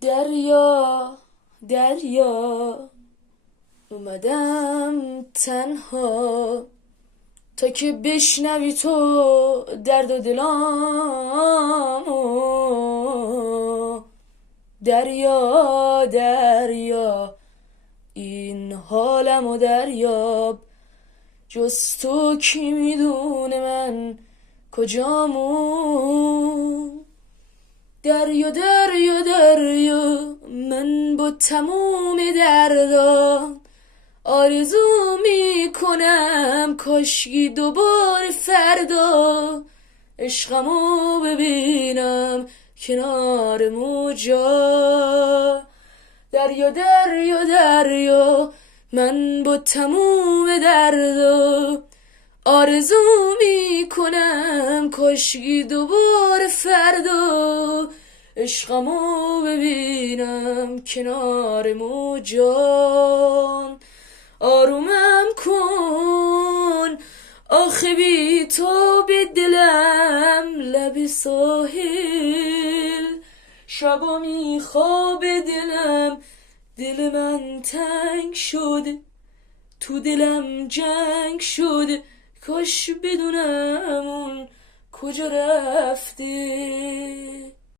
دریا دریا اومدم تنها تا که بشنوی تو درد و دلامو. دریا دریا این حالمو دریاب، جز تو کی میدونه من کجامو. دریا دریا دریا من با تموم دردام آرزو میکنم کاشکی دوباره فردا عشقمو ببینم کنار موجا. دریا دریا دریا من با تموم دردا آرزو میکنم کاشکی دوباره فردا عشقمو ببینم کنار موجان. آرومم کن آخه بی تو به دلم لب ساحل، شبا میخواب دلم، دل من تنگ شده، تو دلم جنگ شده، کاش بدونم اون کجا رفته.